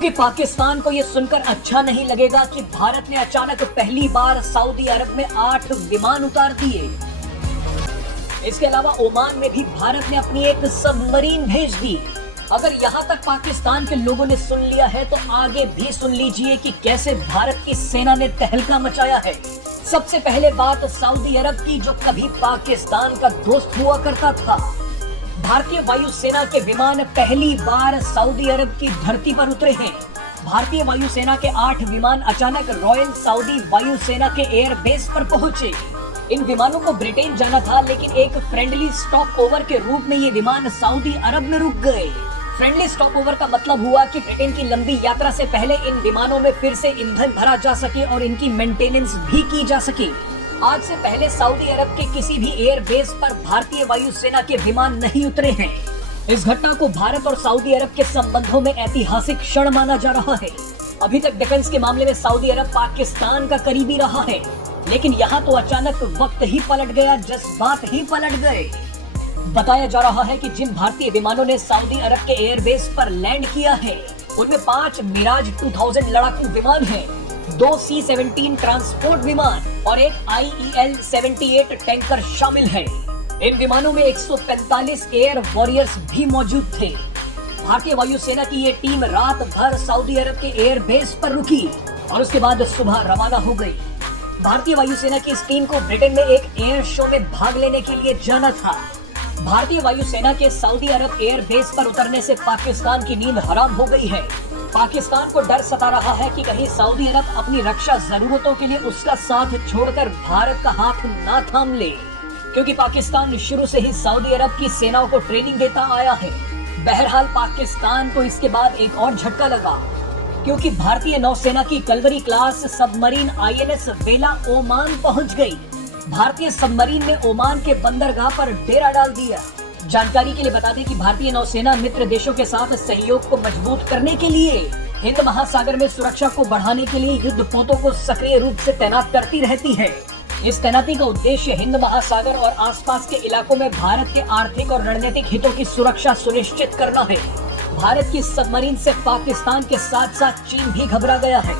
कि पाकिस्तान को यह सुनकर अच्छा नहीं लगेगा कि भारत ने अचानक पहली बार सऊदी अरब में 8 विमान उतार दिए। इसके अलावा ओमान में भी भारत ने अपनी एक सबमरीन भेज दी। अगर यहाँ तक पाकिस्तान के लोगों ने सुन लिया है तो आगे भी सुन लीजिए कि कैसे भारत की सेना ने तहलका मचाया है। सबसे पहले बात सऊदी अरब की, जो कभी पाकिस्तान का दोस्त हुआ करता था। भारतीय वायुसेना के विमान पहली बार सऊदी अरब की धरती पर उतरे हैं। भारतीय वायुसेना के 8 विमान अचानक रॉयल सऊदी वायुसेना के एयरबेस पर पहुंचे। इन विमानों को ब्रिटेन जाना था, लेकिन एक फ्रेंडली स्टॉप ओवर के रूप में ये विमान सऊदी अरब में रुक गए। फ्रेंडली स्टॉप ओवर का मतलब हुआ कि ब्रिटेन की लंबी यात्रा से पहले इन विमानों में फिर से ईंधन भरा जा सके और इनकी मेंटेनेंस भी की जा सके। आज से पहले सऊदी अरब के किसी भी एयरबेस पर भारतीय वायुसेना के विमान नहीं उतरे हैं। इस घटना को भारत और सऊदी अरब के संबंधों में ऐतिहासिक क्षण माना जा रहा है। अभी तक डिफेंस के मामले में सऊदी अरब पाकिस्तान का करीबी रहा है, लेकिन यहाँ तो अचानक वक्त ही पलट गया, जज्बात ही पलट गए। बताया जा रहा है कि जिन भारतीय विमानों ने सऊदी अरब के एयरबेस पर लैंड किया है, उनमें 5 मिराज 2000 लड़ाकू विमान हैं, 2 C-17 ट्रांसपोर्ट विमान और एक IEL-78 टैंकर शामिल है। इन विमानों में 145 एयर वॉरियर्स भी मौजूद थे। भारतीय वायुसेना की ये टीम रात भर सऊदी अरब के एयरबेस पर रुकी और उसके बाद सुबह रवाना हो गई। भारतीय वायुसेना की इस टीम को ब्रिटेन में एक एयर शो में भाग लेने के लिए जाना था। भारतीय वायुसेना के सऊदी अरब एयरबेस पर उतरने से पाकिस्तान की नींद हराम हो गई है। पाकिस्तान को डर सता रहा है कि कहीं सऊदी अरब अपनी रक्षा जरूरतों के लिए उसका साथ छोड़कर भारत का हाथ ना थाम ले, क्योंकि पाकिस्तान शुरू से ही सऊदी अरब की सेनाओं को ट्रेनिंग देता आया है। बहरहाल पाकिस्तान को इसके बाद एक और झटका लगा, क्योंकि भारतीय नौसेना की कलवरी क्लास सबमरीन INS वेला ओमान पहुंच गई। भारतीय सबमरीन ने ओमान के बंदरगाह पर डेरा डाल दिया। जानकारी के लिए बता दें कि भारतीय नौसेना मित्र देशों के साथ सहयोग को मजबूत करने के लिए हिंद महासागर में सुरक्षा को बढ़ाने के लिए युद्धपोतों को सक्रिय रूप से तैनात करती रहती है। इस तैनाती का उद्देश्य हिंद महासागर और आसपास के इलाकों में भारत के आर्थिक और रणनीतिक हितों की सुरक्षा सुनिश्चित करना है। भारत की सबमरीन से पाकिस्तान के साथ साथ चीन भी घबरा गया है।